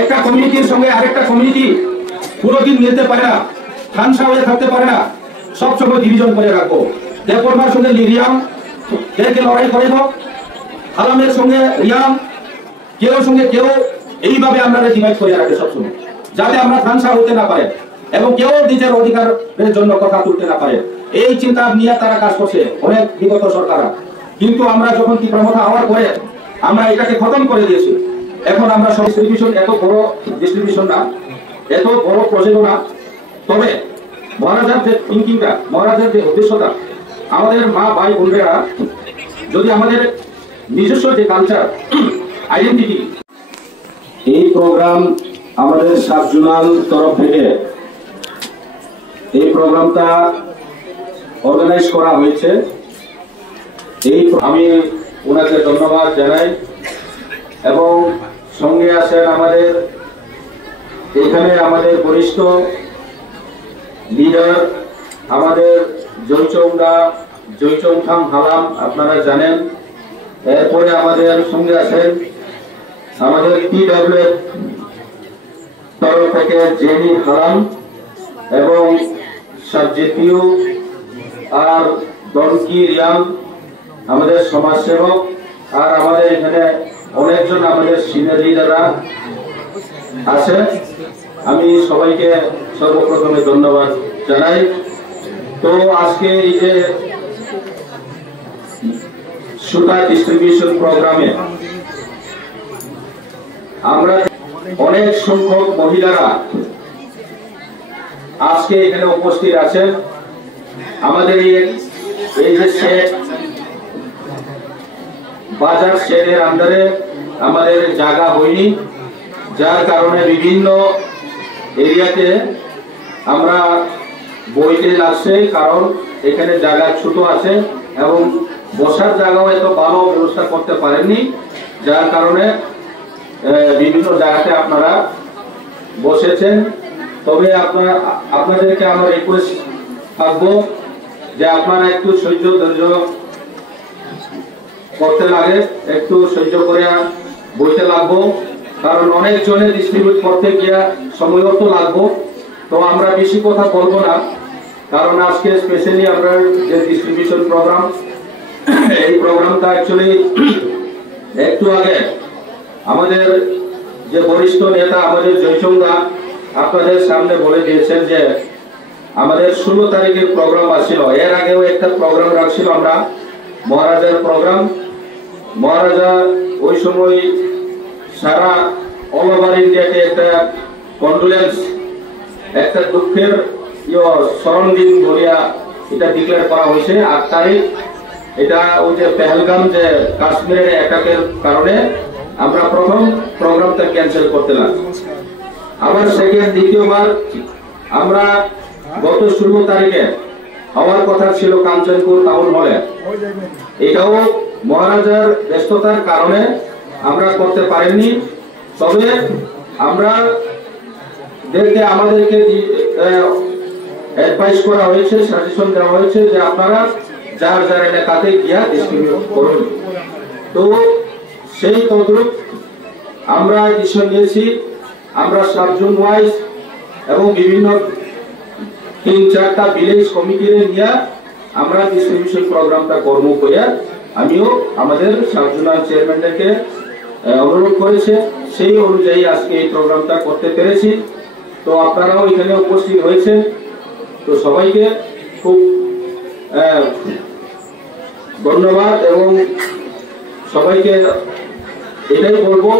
একটা কমিউনিটির সঙ্গে আরেকটা কমিউনিটি পুরোদিন মিলতে পারে না, ঠান্সা হয়ে থাকতে পারে না, সবসময় ডিভিশন করে রাখবো। দেববর্মার সঙ্গে লিরিয়াম কে লড়াই করিব, হালামের সঙ্গে রিয়াম, কেউ সঙ্গে কেউ, এইভাবে আমরা ডিভাইড করে রাখে সবসময়, যাতে আমরা ঠান্সা হতে না পারে এবং কেউ নিজের অধিকারের জন্য কথা তুলতে না পারে। এই চিন্তা নিয়ে তারা কাজ করছে অনেক বিগত সরকার। কিন্তু আমরা যখন তীব্রমতা হওয়ার পরে আমরা এটাকে খতম করে দিয়েছি। এখন আমরা সব ডিস্ট্রিবিউশন, এত বড় ডিস্ট্রিবিউশন না, এত বড় প্রজেক্ট না, তবে মহারাজার যে থিঙ্কিংটা, মহারাজার যে উদ্দেশ্যটা, আমাদের মা ভাই বোনেরা যদি আমাদের নিজস্ব যে কালচার আইডেন্টিটি, এই প্রোগ্রাম আমাদের সাবজুনাল তরফ থেকে এই প্রোগ্রামটা অর্গানাইজ করা হয়েছে। আমি ওনাকে ধন্যবাদ জানাই এবং সঙ্গে আছেন আমাদের এখানে আমাদের বরিষ্ঠ লিডার, আমাদের জয়চৌথাং হালাম, আপনারা জানেন। এরপরে আমাদের সঙ্গে আছেন আমাদের PWF তরফ থেকে জেনি হালাম এবং সাবজেপিউ আর দনকি রিয়াম, আমাদের সমাজসেবক, আর আমাদের এখানে অনেকজন আমাদের সিনিয়র লিডাররা আছে। আমি সবাইকে সর্বপ্রথমে ধন্যবাদ জানাই। তো আজকে এই যে সুতা ডিস্ট্রিবিউশন প্রোগ্রামে আমরা অনেক সংখ্যক মহিলারা আজকে এখানে উপস্থিত আছেন। আমাদের এই যে শেড, বাজার শেডের আন্ডারে আমাদের জায়গা হয়নি, যার কারণে বিভিন্ন এরিয়াতে আমরা বইতে লাগছে, কারণ এখানে জায়গা ছোট আছে এবং বসার জায়গাও এত ভালো ব্যবস্থা করতে পারেননি, যার কারণে বিভিন্ন জায়গাতে আপনারা বসেছেন। তবে আপনাদেরকে আমার রিকোয়েস্ট থাকবো যে আপনারা একটু ধৈর্য করতে লাগে, একটু সহ্য করে বইতে লাগবো, কারণ অনেক জনে ডিস্ট্রিবিউট করতে গিয়ে সময়ও তো লাগবো। তো আমরা বেশি কথা বলবো না, কারণ আজকে স্পেশালি আমরা যে ডিস্ট্রিবিউশন প্রোগ্রাম, এই প্রোগ্রামটা অ্যাকচুয়ালি একটু আগে আমাদের যে বরিষ্ঠ নেতা আমাদের জয়চৌদা আপনাদের সামনে বলে দিয়েছেন যে আমাদের 16 তারিখের প্রোগ্রাম আসছিল। এর আগেও একটা প্রোগ্রাম রাখছিল আমরা, মহারাজার প্রোগ্রাম। মহারাজা ওই সময় সারা অল ওভার ইন্ডিয়াকে একটা কন্ডোলেন্স, একটা দুঃখের স্মরণ দিন বলিয়া এটা ডিক্লেয়ার করা হয়েছে 8 তারিখ। এটা ওই যে পেহেলগাম যে কাশ্মীরের অ্যাটাকের কারণে আমরা প্রথম প্রোগ্রামটা ক্যান্সেল করতে লাগছি। আবার সেকেন্ড, দ্বিতীয়বার আমরা গত 16 তারিখে হওয়ার কথা ছিল কাঞ্চনপুর টাউন হলে, এটাও মহারাজার ব্যস্ততার কারণে আমরা করতে পারিনি। তবে আমরা আমাদেরকে অ্যাডভাইস করা হয়েছে, সাজেশন দেওয়া হয়েছে যে আপনারা যার যার এলাকাতে গিয়া ডিস্ট্রিবিউট করুন। তো সেই তদ্রুপ আমরা ডিসিশন নিয়েছি, আমরা সাবজোন ওয়াইজ এবং বিভিন্ন 3-4টা ভিলেজ কমিটি নিয়ে আমরা ডিস্ট্রিবিউশন প্রোগ্রামটা করবো করে আমিও আমাদের সাবজোনাল চেয়ারম্যানকে অনুরোধ করেছে, সেই অনুযায়ী আজকে এই প্রোগ্রামটা করতে পেরেছি। তো আপনারাও এখানে উপস্থিত হয়েছেন, তো সবাইকে খুব ধন্যবাদ এবং সবাইকে এটাই বলবো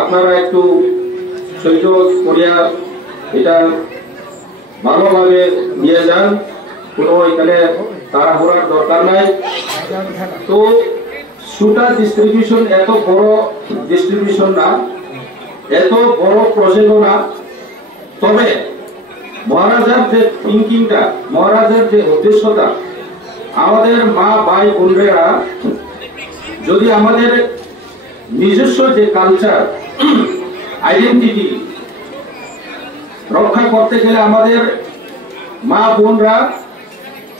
আপনারা একটু সহ্য করিয়া এটা ভালোভাবে নিয়ে যান, কোনো এখানে তাড়াহুড়ার দরকার নাই। তো সুতা ডিস্ট্রিবিউশন এত বড় ডিস্ট্রিবিউশন না, এত বড় প্রজেক্ট না, তবে মহারাজার যে থিঙ্কিংটা, মহারাজার যে উদ্দেশ্যটা, আমাদের মা ভাই বোনেরা যদি আমাদের নিজস্ব যে কালচার আইডেন্টিটি রক্ষা করতে গেলে আমাদের মা বোনরা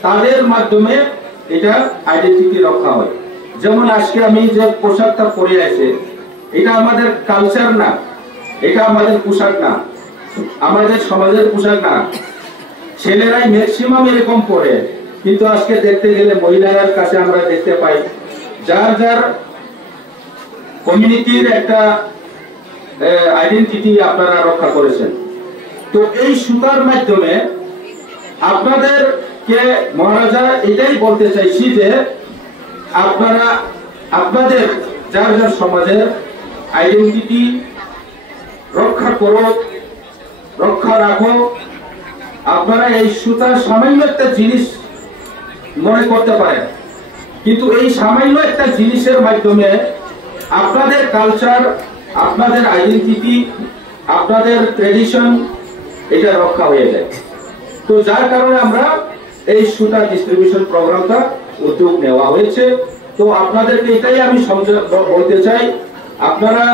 তাদের মাধ্যমে এটা আইডেন্টিটি রক্ষা হয়। যেমন আজকে আমি যে পোশাকটা পরে আছে এটা আমাদের কালচার না, এটা আমাদের পোশাক না, আমাদের সমাজের পোশাক না। ছেলেরাই ম্যাক্সিমাম এরকম পরে, কিন্তু আজকে দেখতে গেলে মহিলাদের কাছে আমরা দেখতে পাই যার যার কমিউনিটির একটা আইডেন্টিটি আপনারা রক্ষা করেছেন। তো এই সুতার মাধ্যমে আপনাদেরকে মহারাজা এটাই বলতে চাইছি যে আপনারা আপনাদের যার যার সমাজের আইডেন্টিটি রক্ষা করো, রক্ষা রাখো। আপনারা এই সুতার সামান্য একটা জিনিস মনে করতে পারেন, কিন্তু এই সামান্য একটা জিনিসের মাধ্যমে আপনাদের কালচার, আপনাদের আইডেন্টিটি, আপনাদের ট্রেডিশন এটা রক্ষা হয়ে যায়। তো যার কারণে আমরা এই সুতা ডিস্ট্রিবিউশন প্রোগ্রামটা উদ্যোগ নেওয়া হয়েছে। তো আপনাদেরকে এটাই আমি বলতে চাই, আপনারা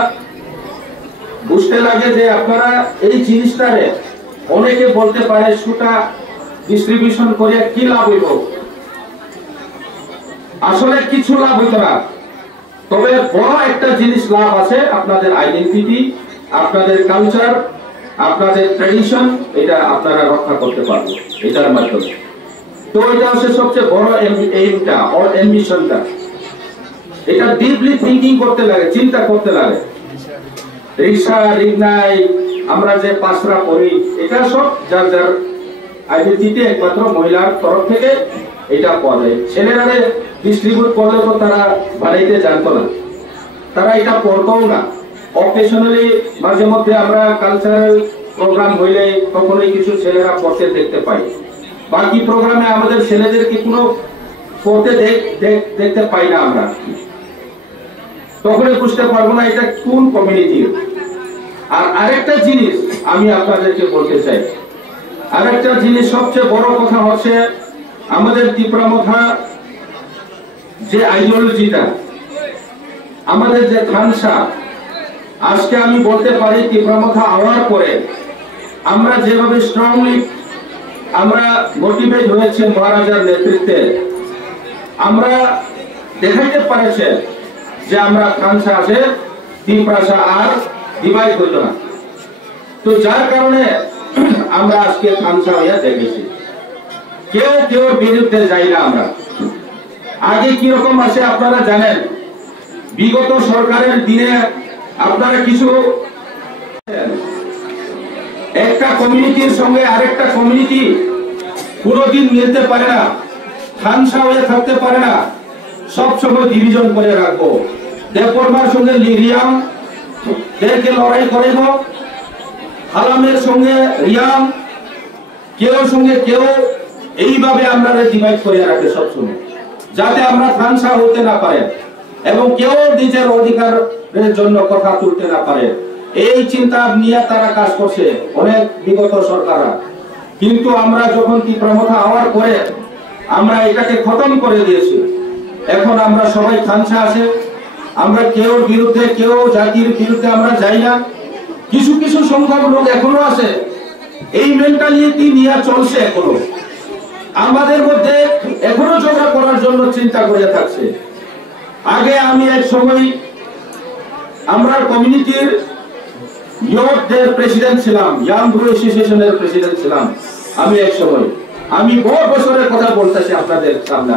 বুঝতে লাগে যে আপনারা এই জিনিসটারে অনেকে বলতে পারে সুতা ডিস্ট্রিবিউশন করে কি লাভ হইব, আসলে কিছু লাভ হইত না। তবে বড় একটা জিনিস লাভ আছে, আপনাদের আইডেন্টিটি, আপনাদের কালচার, আপনাদের ট্রেডিশন, এটা আপনারা রক্ষা করতে পারবেন এটার মাধ্যমে। তো এটা হচ্ছে সবচেয়ে বড় এইমটা আর অ্যাম্বিশনটা। এটা ডিপলি থিঙ্কিং করতে লাগে, চিন্তা করতে লাগে। রিক্সা রিগনাই আমরা যে পাঁচরা করি, এটা সব যার যার আইডেন্টিটি একমাত্র মহিলার তরফ থেকে এটা পাওয়া যায়। ছেলেরা ডিস্ট্রিবিউট করলে তো তারা বানাইতে জানতো না, তারা এটা করতেও না। অকেশনালি মাঝে মধ্যে আমরা কালচারাল প্রোগ্রাম হইলে তখনই কিছু ছেলেরা করতে দেখতে পাই, বাকি প্রোগ্রামে আমাদের ছেলেদেরকে কোনো করতে দেখতে পাই না আমরা। তখনই বুঝতে পারবো না এটা কোন কমিউনিটির। আর আরেকটা জিনিস আমি আপনাদেরকে বলতে চাই, আরেকটা জিনিস সবচেয়ে বড় কথা হচ্ছে আমাদের তীব্রামথা যে আইডিওলজিটা, আমাদের যে খানসা, আজকে আমি বলতে পারি তীব্রামথা হওয়ার পরে আমরা যেভাবে স্ট্রংলি আমরা মোটিভেট হয়েছে মহারাজার নেতৃত্বে, আমরা দেখাইতে পারেছে যে আমরা খানসা আছে তীব্রাসা আর ডিভাইড হইত না। তো যার কারণে আমরা আজকে খানসা হইয়া দেখেছি, কেউ কেউ বিরুদ্ধে যাই না আমরা। আগে কিরকম আছে আপনারা জানেন, বিগত সরকারের দিনে আপনারা কিছু একটা কমিউনিটির সঙ্গে আরেকটা কমিউনিটি পুরোদিন মিলতে পারে না, খানসা হয়ে থাকতে পারে না, সব সময় ডিভিশন করে রাখবো। দেববর্মার সঙ্গে রিয়াং দেখে লড়াই করিব, হালামের সঙ্গে রিয়াং, কেউ সঙ্গে কেউ, এইভাবে আমরা ডিভাইড করে রাখে সবসময়, যাতে আমরা খানসা হতে না পারে এবং কেউ নিজের অধিকারের জন্য কথা তুলতে না পারে। এই চিন্তা নিয়ে তারা কাজ করছে অনেক বিগত সরকাররা। কিন্তু আমরা যখন তীব্রামথা হওয়ার পরে আমরা এটাকে খতম করে দিয়েছি। এখন আমরা সবাই খানসা আছে, আমরা কেউ বিরুদ্ধে, কেউ জাতির বিরুদ্ধে আমরা যাই না। কিছু কিছু সংখ্যক লোক এখনো আছে এই মেন্টালিটি নিয়ে চলছে, এখনো আমাদের মধ্যে এখনো ঝগড়া করার জন্য চিন্তা করে থাকছে। আগে আমি এক সময় আমরা কমিউনিটির ইয়ুথদের প্রেসিডেন্ট ছিলাম, ইয়াং গ্রো অ্যাসোসিয়েশনের প্রেসিডেন্ট ছিলাম আমি এক সময়। আমি বহু বছরের কথা বলতেছি আপনাদের সামনে।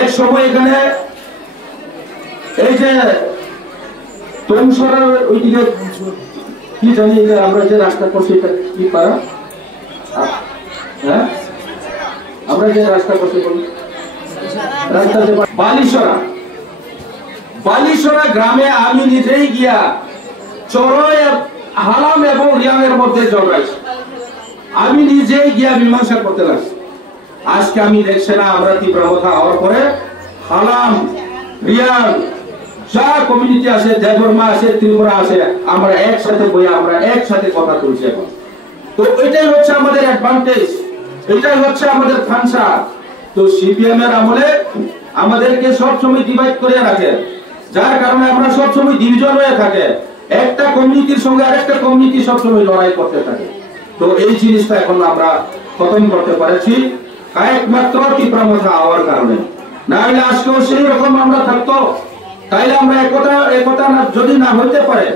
এক সময় এখানে এই যে তমসরার ওইদিকে কি জানি আমরা যে রাস্তা করছি এটা কি পারা, হ্যাঁ আমরা যে রাস্তা করছি রাস্তা বালিসরা, বালিসরা গ্রামে আমি নিজেই গিয়া চরয় হালাম এবং রিয়াংয়ের মধ্যে ঝগড়াইছি, আমি নিজেই গিয়া মীমাংসা করতে লাগছি। আজকে আমি দেখছি না আমরা তীব্রামথা হওয়ার পরে হালাম রিয়াং যা কমিউনিটি আছে, দেববর্মা আছে, ত্রিপুরা আছে, আমরা একসাথে বইয়া আমরা একসাথে কথা তুলছি এখন। তো এটাই হচ্ছে আমাদের অ্যাডভান্টেজ, এটাই হচ্ছে আমাদের খানসা। তো সিপিএম এর আমলে আমাদেরকে সবসময় ডিভাইড করে রাখে, যার কারণে আমরা সবসময় ডিভিশন হয়ে থাকে, একটা কমিউনিটির সঙ্গে আরেকটা কমিউনিটি সবসময় লড়াই করতে থাকে। তো এই জিনিসটা এখন আমরা খতম করতে পারছি একমাত্র তীব্রামথা হওয়ার কারণে, না হলে আজকেও সেই রকম আমরা থাকতো। তাইলে আমরা একতা যদি না হইতে পারে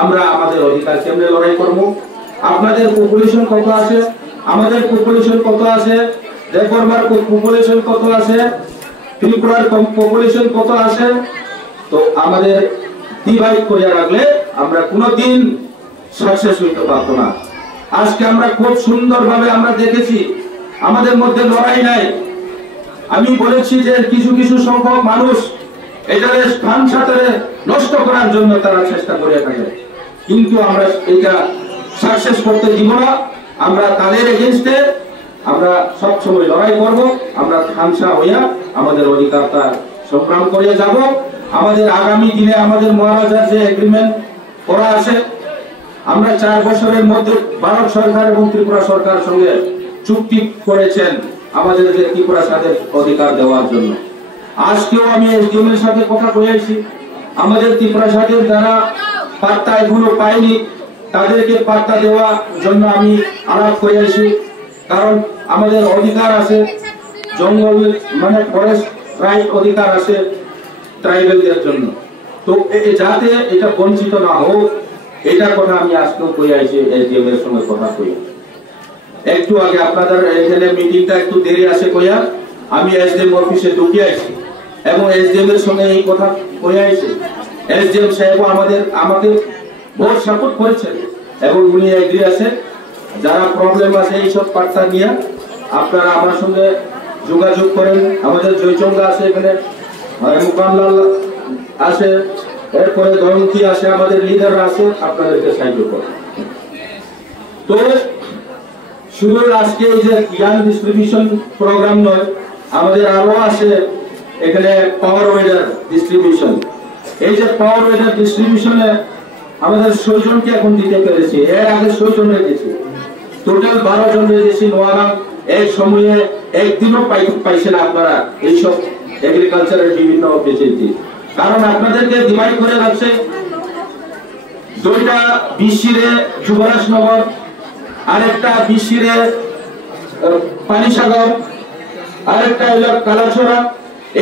আমরা আমাদের অধিকার কেমনে লড়াই করব? আপনাদের পপুলেশন কত আছে, আমাদের পপুলেশন কত আছে, দেববর্মার পপুলেশন কত আছে, ত্রিপুরার পপুলেশন কত আছে, তো আমাদের ডিভাইড করে রাখলে আমরা কোনোদিন সাকসেস হইতে পারবো না। আজকে আমরা খুব সুন্দরভাবে আমরা দেখেছি আমাদের মধ্যে লড়াই নাই। আমি বলেছি যে কিছু কিছু সংখ্যক মানুষ এটাকে স্থান সাথে নষ্ট করার জন্য তারা চেষ্টা করে থাকে, কিন্তু আমরা এটা সাকসেস করতে দিব না। আমরা তাদের এগেইনস্টে আমরা সবসময় লড়াই করব। আমরা খানসা হইয়া আমাদের অধিকারটা সংগ্রাম করে যাব। আমাদের আগামী দিনে আমাদের মহারাজার যে এগ্রিমেন্ট করা আছে, আমরা 4 বছরের মধ্যে ভারত সরকার এবং ত্রিপুরা সরকার সঙ্গে চুক্তি করেছেন আমাদের যে ত্রিপুরা স্বাধীন অধিকার দেওয়ার জন্য। আজকেও আমি এসডিএম এর সাথে কথা বলেছি, আমাদের ত্রিপুরা স্বাধীন যারা পাত্তা এগুলো পায়নি তাদেরকে পাত্তা দেওয়ার জন্য আমি আলাপ করেছি। কারণ আমাদের অধিকার আছে, জঙ্গল মানে ফরেস্ট রাইট অধিকার আছে ট্রাইবেলদের জন্য, তো যাতে এটা বঞ্চিত না হোক এটা কথা আমি আজকেও কই আইছি। এসডিএম এর সঙ্গে কথা কই, একটু আগে আপনাদের এখানে মিটিংটা একটু দেরি আছে কইয়া আমি এসডিএম অফিসে ঢুকে আইছি এবং এসডিএম এর সঙ্গে এই কথা কই আইছি। এসডিএম সাহেব আমাকে বহুত সাপোর্ট করেছেন এবং উনি এগ্রি আছে। যারা প্রবলেম আছে এইসব পার্টটা নিয়ে আপনারা আমার সঙ্গে যোগাযোগ করেন। আমাদের জয়চন্দ্র আছে এখানে, মুকামলাল আছে, এরপরে দয়ন্তী আছে, আমাদের লিডার আছে, আপনাদেরকে সাহায্য করেন। তো শুধু আজকে এই যে জ্ঞান ডিস্ট্রিবিউশন প্রোগ্রাম নয়, আমাদের আরো আছে এখানে পাওয়ার ওয়েডার ডিস্ট্রিবিউশন। এই যে পাওয়ার ওয়েডার ডিস্ট্রিবিউশনে আমাদের 6 জনকে এখন দিতে পেরেছি, এর আগে 6 জন রেখেছি, টোটাল 12 জন রেখেছি। নোয়াগাম এক সময়ে একদিনও পাইছেন আপনারা এইসব এগ্রিকালচারের বিভিন্ন ফেসিলিটি, কারণ আপনাদেরকে ডিভাইড করে রাখছে। 2টা বিশিরে যুবরাজনগর, আরেকটা বিশিরে পানিসাগর, আরেকটা হলো কালাছড়া।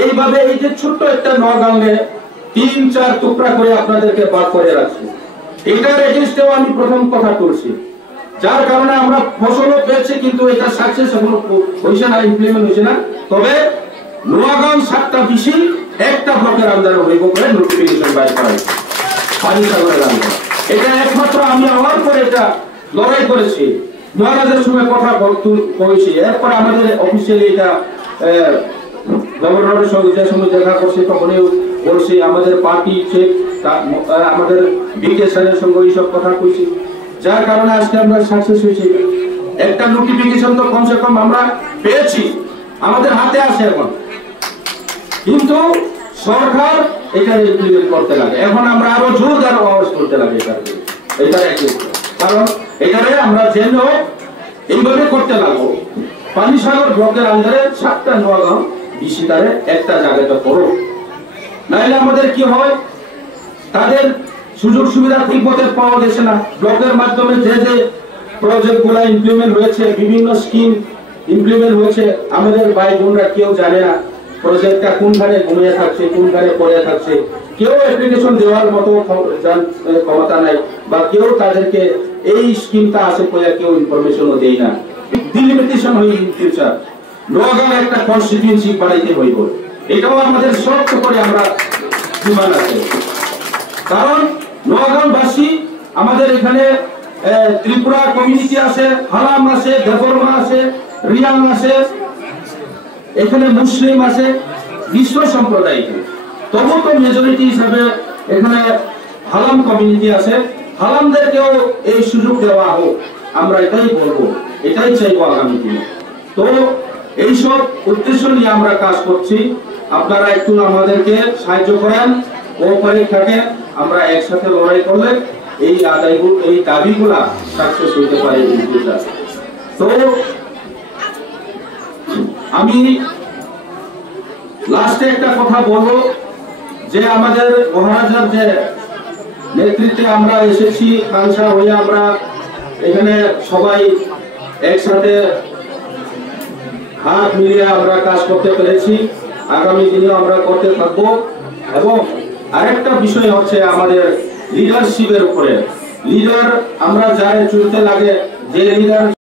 এইভাবে এই যে ছোট্ট একটা নগাঁওয়ে 3-4 টুকরা করে আপনাদেরকে ভাগ করে রাখছে। এটার এগেইনস্টেও আমি প্রথম কথা করছি, যার কারণে আমরা ফসলও পেয়েছি, কিন্তু এটা সাকসেস এখনো হয়েছে না, ইমপ্লিমেন্ট হয়েছে না। তবে নোয়াগাঁও 7টা বিশি একটা ব্লকের আন্ডারে হইব করে নোটিফিকেশন বাইর করা হয়েছে পানিসাগরের আন্ডারে। এটা একমাত্র আমি আমার পরে এটা লড়াই করেছি, মহারাজের সঙ্গে কথা বলেছি। এরপর আমাদের অফিসিয়ালি এটা গভর্নরের সঙ্গে যে সঙ্গে দেখা করছি তখনই বলছি, আমাদের পার্টি চেক আমাদের বিকে স্যারের সঙ্গে এইসব কথা কইছি, যার কারণে আজকে আমরা সাকসেস হয়েছি। একটা নোটিফিকেশন তো কমসে কম আমরা পেয়েছি, আমাদের হাতে আছে এখন, কিন্তু সরকার এটা ইমপ্লিমেন্ট করতে লাগে। এখন আমরা আরো জোরদার আওয়াজ করতে লাগে এটা কারণ এখানে আমরা যেন এইভাবে করতে লাগবো। পানিসাগর ব্লকের আন্ডারে 7টা নোয়াগাঁও বিশিতারে একটা জায়গাতে করো, নাইলে আমাদের কি হয়, তাদের সুযোগ সুবিধা ঠিক মতো পাওয়া যাচ্ছে না। ব্লকের মাধ্যমে যে যে প্রজেক্ট গুলা ইমপ্লিমেন্ট হয়েছে, বিভিন্ন স্কিম ইমপ্লিমেন্ট হয়েছে, আমাদের ভাই বোনরা কেউ জানে না প্রজেক্টটা কোনখানে ঘুমিয়ে থাকছে, কোনখানে পড়ে থাকছে। কেউ অ্যাপ্লিকেশন দেওয়ার মতো ক্ষমতা নাই, বা কেউ তাদেরকে এই স্কিমটা আছে কেউ ইনফরমেশনও দেয় না। ডিলিমিটেশন হয়ে ইন ফিউচার নোয়াগাঁও একটা কনস্টিটিউয়েন্সি বানাইতে হইব, এটাও আমাদের শর্ত করে আমরা ডিমান্ড আছে। কারণ নোয়াগাঁওবাসী আমাদের এখানে ত্রিপুরা কমিউনিটি আছে, হালাম আছে, দেববর্মা আছে, রিয়াং আছে, এখানে মুসলিম আছে, মিশ্র সম্প্রদায়। তবু তো মেজরিটি হিসাবে এখানে হালাম কমিউনিটি আছে, হালামদেরকেও এই সুযোগ দেওয়া হোক, আমরা এটাই বলবো, এটাই চাইবো আগামী দিনে। তো এইসব উদ্দেশ্য নিয়ে আমরা কাজ করছি, আপনারা একটু আমাদেরকে সাহায্য করেন, কোঅপারেট থাকেন, আমরা একসাথে লড়াই করলে এই এই দাবিগুলা সাকসেস হইতে পারে। তো আমি লাস্টে একটা কথা বলবো যে আমাদের মহারাজার যে নেতৃত্বে আমরা এসেছি, খানসা হয়ে আমরা এখানে সবাই একসাথে হাত মিলিয়ে আমরা কাজ করতে পেরেছি, আগামী দিনেও আমরা করতে থাকবো। এবং আরেকটা বিষয় হচ্ছে আমাদের লিডারশিপের উপরে। লিডার আমরা যারা চলতে লাগে, যে লিডার